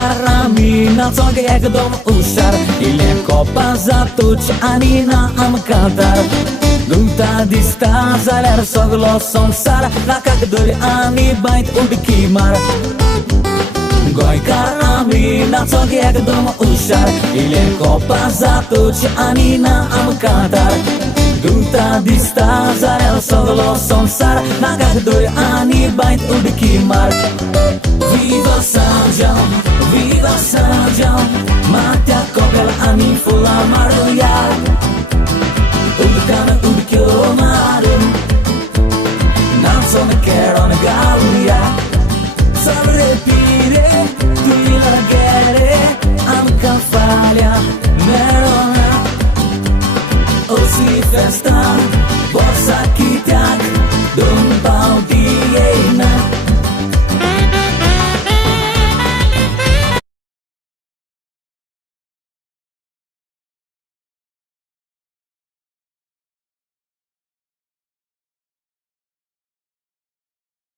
Rami na cogę jak dom uszar Ile kopa zatuć ani na amkatar Dunta dista zaler soglo sonsar Nakak duri ani bait udkimar Gojka rami na cogę jak dom uszar Ile kopa zatuć ani na amkatar Dunta dista zaler soglo sonsar Nakak duri ani bait udkimar Viva Sanjam Mate a kokal ani fula maruya Udkana udkyo marum Nam son keron galuya Sabre pi